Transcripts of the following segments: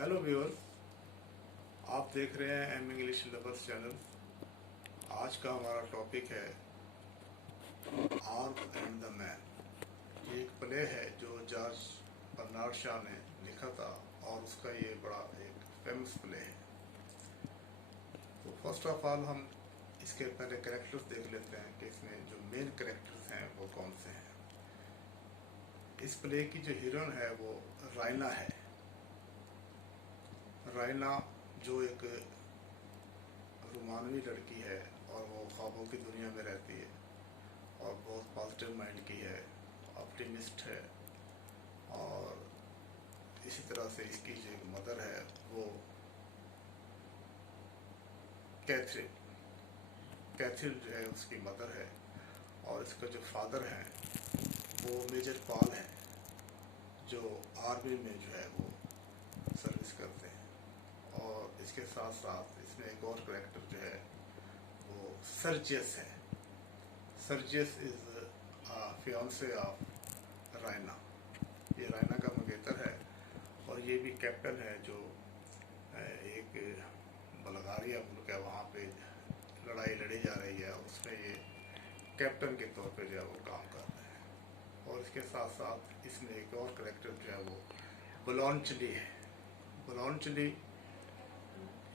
Hello viewers, आप देख रहे हैं एम इंग्लिश लवर्स चैनल। आज का हमारा टॉपिक है आर्क एंड द मैन। ये एक प्ले है जो जॉर्ज बर्नार्ड शॉ ने लिखा था और उसका ये बड़ा एक फेमस प्ले है। तो फर्स्ट ऑफ ऑल हम इसके पहले कैरेक्टर्स देख लेते हैं कि इसमें जो मेन कैरेक्टर्स हैं वो कौन से हैं। इस प्ले की जो हीरोइन है वो रायना है। रायना जो एक रोमानवी लड़की है और वो ख्वाबों की दुनिया में रहती है और बहुत पॉजिटिव माइंड की है, ऑप्टिमिस्ट है। और इसी तरह से इसकी जो एक मदर है वो कैथरीन कैथरीन जो है उसकी मदर है। और इसका जो फादर है वो मेजर पॉल है जो आर्मी में जो है वो सर्विस करते हैं। और इसके साथ साथ इसमें एक और कैरेक्टर जो है वो सर्जियस है। Sergius is fiancee of Raina. ये रायना का मंगेतर है और ये भी कैप्टन है जो एक बल्गारिया मुल्क है, वहाँ पे लड़ाई लड़ी जा रही है और उसमें ये कैप्टन के तौर पे जो है वो काम कर रहे हैं। और इसके साथ साथ इसमें एक और कैरेक्टर जो है वो बुलॉन्चली है। बुलॉन्चली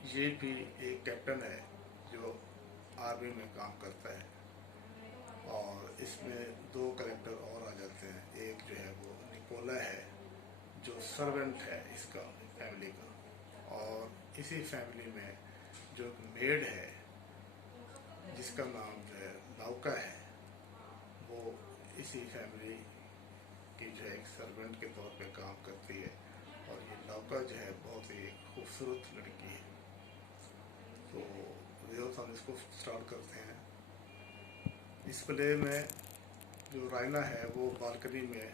ये भी एक कैप्टन है जो आर्मी में काम करता है। और इसमें दो कैरेक्टर और आ जाते हैं। एक जो है वो निकोला है जो सर्वेंट है इसका फैमिली का। और इसी फैमिली में जो मेड है जिसका नाम जो है नौका है, वो इसी फैमिली की जो है एक सर्वेंट के तौर पे काम करती है। और ये नौका जो है बहुत ही खूबसूरत लड़की है। तो व्यूअर्स, हम इसको स्टार्ट करते हैं। इस प्ले में जो रायना है वो बालकनी में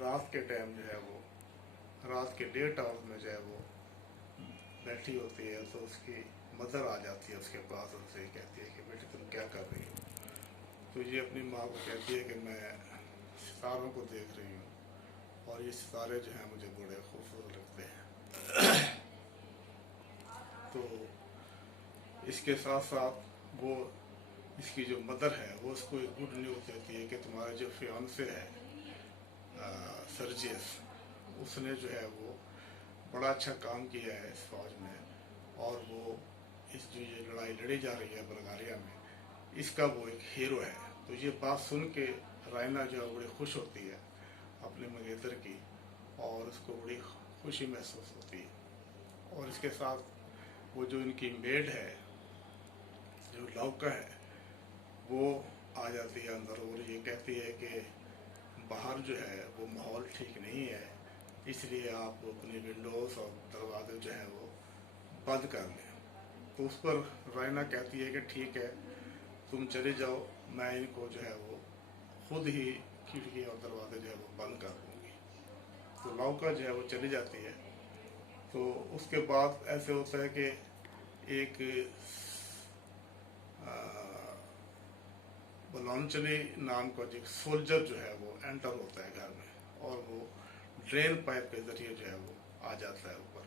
रात के टाइम जो है वो रात के लेट आवर्स में जो है वो बैठी होती है। तो उसकी मदर आ जाती है उसके पास, उनसे कहती है कि बेटी तुम क्या कर रही हो। तो ये अपनी माँ को कहती है कि मैं सितारों को देख रही हूँ और ये सितारे जो हैं मुझे बड़े खूबसूरत लगते हैं। तो इसके साथ साथ वो इसकी जो मदर है वो उसको एक गुड न्यूज़ देती है कि तुम्हारा जो फियांसे है सर्जियस, उसने जो है वो बड़ा अच्छा काम किया है इस फौज में। और वो इस जो ये लड़ाई लड़ी जा रही है बल्गारिया में, इसका वो एक हीरो है। तो ये बात सुन के रायना जो है बड़ी खुश होती है अपने मंगेतर की और उसको बड़ी खुशी महसूस होती है। और इसके साथ वो जो इनकी मेड है जो लौका है वो आ जाती है अंदर और ये कहती है कि बाहर जो है वो माहौल ठीक नहीं है, इसलिए आप अपनी विंडोज़ और दरवाजे जो है वो बंद कर लें। तो उस पर रायना कहती है कि ठीक है, तुम चले जाओ, मैं इनको जो है वो खुद ही खिड़की और दरवाजे जो है वो बंद कर दूँगी। तो लौका जो है वो चली जाती है। तो उसके बाद ऐसे होता है कि एक बुलॉन्चली नाम का जो सोल्जर जो है वो एंटर होता है घर में और वो ड्रेन पाइप के जरिए जो है वो आ जाता है ऊपर।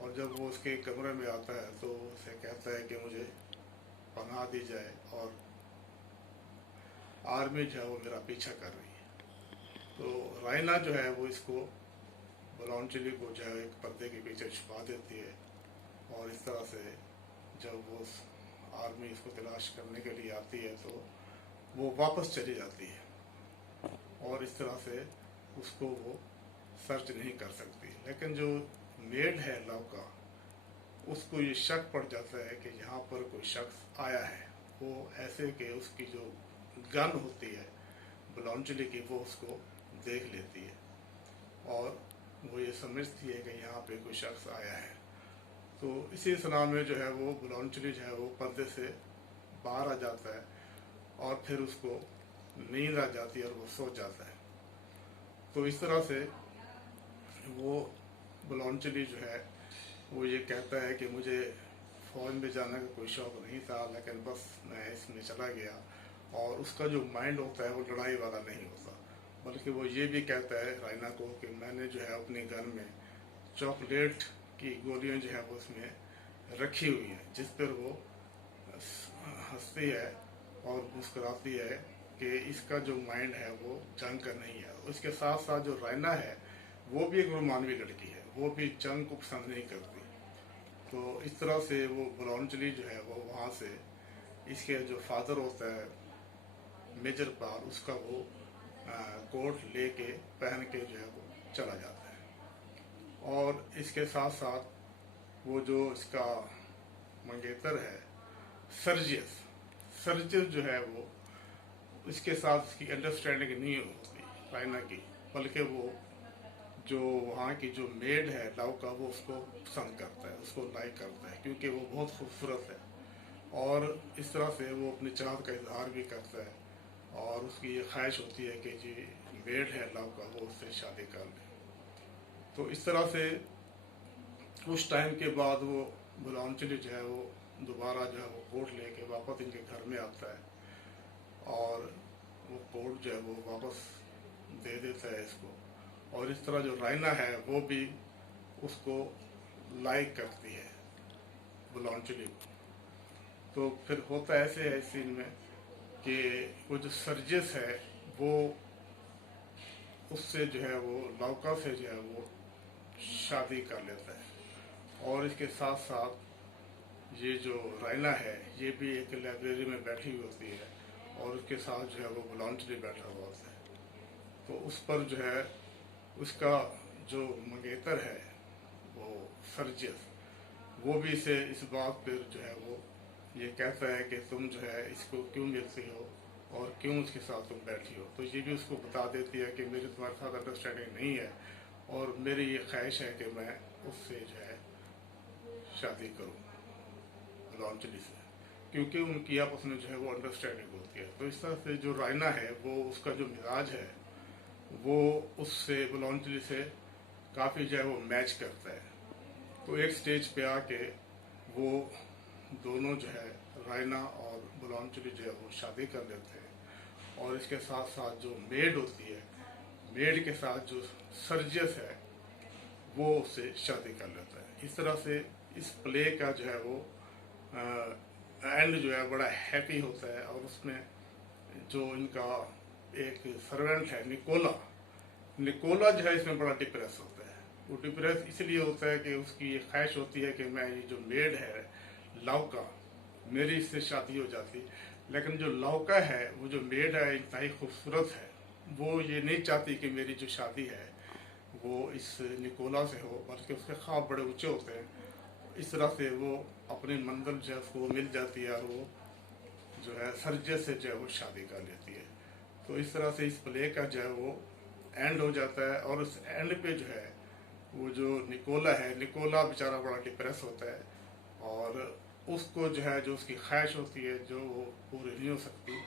और जब वो उसके कमरे में आता है तो उसे कहता है कि मुझे पनाह दी जाए और आर्मी जो है वो मेरा पीछा कर रही है। तो रायना जो है वो इसको बुलॉन्चली को जो है एक पर्दे के पीछे छुपा देती है। और इस तरह से जब वो आर्मी इसको तलाश करने के लिए आती है तो वो वापस चली जाती है और इस तरह से उसको वो सर्च नहीं कर सकती। लेकिन जो मेड है लौका, उसको ये शक पड़ जाता है कि यहाँ पर कोई शख्स आया है। वो ऐसे कि उसकी जो गन होती है बुलॉन्चली की वो उसको देख लेती है और वो ये समझती है कि यहाँ पे कोई शख्स आया है। तो इसी सलाह में जो है वो बुलॉन्चली जो है वो पर्दे से बाहर आ जाता है और फिर उसको नींद आ जाती है और वो सो जाता है। तो इस तरह से वो बुलॉन्चली जो है वो ये कहता है कि मुझे फ़ौज में जाने का कोई शौक़ नहीं था, लेकिन बस मैं इसमें चला गया। और उसका जो माइंड होता है वो लड़ाई वाला नहीं होता, बल्कि वो ये भी कहता है रायना को कि मैंने जो है अपने घर में चॉकलेट की गोलियां जो है वो उसमें रखी हुई हैं, जिस पर वो हंसती है और मुस्कुराती है कि इसका जो माइंड है वो जंग का नहीं है। उसके साथ साथ जो रायना है वो भी एक रोमानवी लड़की है, वो भी जंग को पसंद नहीं करती। तो इस तरह से वो बुलंदशहर जो है वो वहाँ से इसके जो फादर होता है मेजर पाल, उसका वो कोट लेके पहन के जो है वो चला जाता है। और इसके साथ साथ वो जो इसका मंगेतर है सर्जियस, सर्जियस जो है वो इसके साथ उसकी अंडरस्टैंडिंग नहीं होती रायना की, बल्कि वो जो वहाँ की जो मेड है लाव का, वो उसको पसंद करता है, उसको लाइक करता है क्योंकि वो बहुत खूबसूरत है। और इस तरह से वो अपनी चाहत का इजहार भी करता है और उसकी ये ख्वाहिश होती है कि जी मेड है लाव का, वो उससे शादी कर ले। तो इस तरह से कुछ टाइम के बाद वो बुलंदशहर जो है वो दोबारा जो है वो कोट लेके वापस इनके घर में आता है और वो कोट जो है वो वापस दे देता है इसको। और इस तरह जो रायना है वो भी उसको लाइक करती है बुलंदशहर को। तो फिर होता ऐसे है इस सीन में कि वो जो सर्जिस है वो उससे जो है वो लौका से जो है वो शादी कर लेता है। और इसके साथ साथ ये जो रायना है ये भी एक लाइब्रेरी में बैठी हुई होती है और उसके साथ जो है वो बुलंदशहर बैठा हुआ होता है। तो उस पर जो है उसका जो मंगेतर है वो सर्जियस, वो भी इसे इस बात पर जो है वो ये कहता है कि तुम जो है इसको क्यों मिलती हो और क्यों उसके साथ तुम बैठी हो। तो ये भी उसको बता देती है कि मेरी तुम्हारे साथ अंडरस्टैंडिंग नहीं है और मेरी ये ख्वाहिश है कि मैं उससे जो है शादी करूँ बुलंदशहर से, क्योंकि उनकी आपस में जो है वो अंडरस्टैंडिंग होती है। तो इस तरह से जो रायना है वो उसका जो मिजाज है वो उससे बुलंदशहर से काफ़ी जो है वो मैच करता है। तो एक स्टेज पे आके वो दोनों जो है रायना और बुलंदशहर जो है वो शादी कर लेते हैं। और इसके साथ साथ जो मेड होती है, मेड के साथ जो सर्जियस है वो उससे शादी कर लेता है। इस तरह से इस प्ले का जो है वो एंड जो है बड़ा हैप्पी होता है। और उसमें जो इनका एक सर्वेंट है निकोला, निकोला जो है इसमें बड़ा डिप्रेस होता है। वो डिप्रेस इसलिए होता है कि उसकी ये ख्वाहिश होती है कि मैं ये जो मेड है लौका, मेरी इससे शादी हो जाती। लेकिन जो लौका है वो जो मेड है इंतहाई खूबसूरत है, वो ये नहीं चाहती कि मेरी जो शादी है वो इस निकोला से हो, बल्कि उसके ख्वाब बड़े ऊंचे होते हैं। इस तरह से वो अपनी मंजिल जो है उसको मिल जाती है और वो जो है सर्जियस से जो है वो शादी कर लेती है। तो इस तरह से इस प्ले का जो है वो एंड हो जाता है। और उस एंड पे जो है वो जो निकोला है, निकोला बेचारा बड़ा डिप्रेस होता है और उसको जो है जो उसकी ख्वाहिश होती है जो वो पूरी नहीं हो सकती,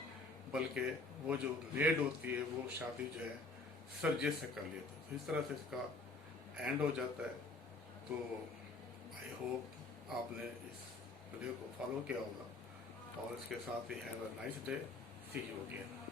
बल्कि वो जो मेड होती है वो शादी जो है सर्जियस से कर लेती है। तो इस तरह से इसका एंड हो जाता है। तो आई होप आपने इस वीडियो को फॉलो किया होगा और इसके साथ ही have a nice day, see you again.